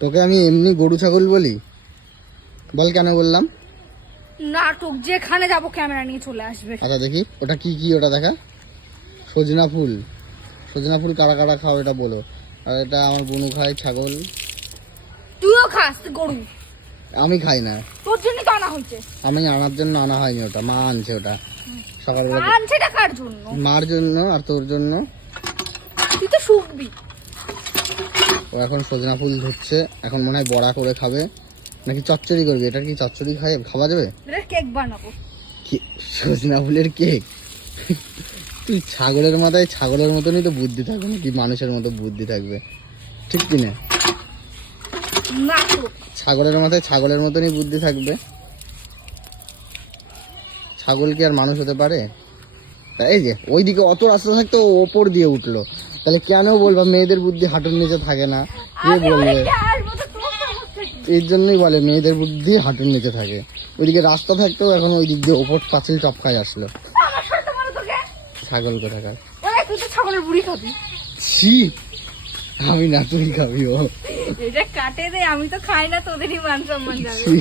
তোকে আমি এমনি গরু ছাগল বলি? বল কেন বললাম? নাটক, যেখানে যাবো ক্যামেরা নিয়ে চলে আসবে। আচ্ছা দেখি ওটা কি কি, ওটা দেখা। সজনা ফুল। সজনা ফুল কারা কারা খাও এটা বলো। আর এটা আমার বোনু খায়, ছাগল। তুইও খাস গরু? আমি খাই না। তোর জন্য তো আনা হয়েছে। আমি আনার জন্য আনা হয়নি, ওটা মা আনছে। ওটা সকালবেলা আনছে কার জন্য? মার জন্য আর তোর জন্য। তুই তো শুকবি। ও এখন সজনা ফুল ধুচ্ছে, এখন মনে হয় বড়া করে খাবে নাকি চচ্চড়ি করবি। এটা কি চচ্চড়ি খাওয়া যাবে? এটা কেক বানাবো। কি সজনা ফুলের কেক? তুই ছাগলের মাথায় ছাগলের মতনই তো বুদ্ধি থাকবে নাকি মানুষের মতো বুদ্ধি থাকবে? ঠিক কি না? নাটক। ছাগলের মাথায় ছাগলের মতনই বুদ্ধি থাকবে। ছাগল কি আর মানুষ হতে পারে? এই যে ওইদিকে অত রাস্তা থাকতো, ওপর দিয়ে উঠলো, তাহলে কেন বলবা মেয়েদের বুদ্ধি হাঁটুর নিচে থাকে না? কে বলবে? এর জন্যই বলে মেয়েদের বুদ্ধি হাঁটুর নিচে থাকে। ওইদিকে রাস্তা থাকতেও এখন ওই দিক দিয়ে ওপর পাঁচিল টপকায় আসলো। ছাগল কোথাকার। তুই তো ছাগলের বুড়ি খাবি। ছি, আমি না, তুই খাবি। ও এটা কাটে রে, আমি তো খাই না, তোদেরই মান সম্মান যাবে। ছি।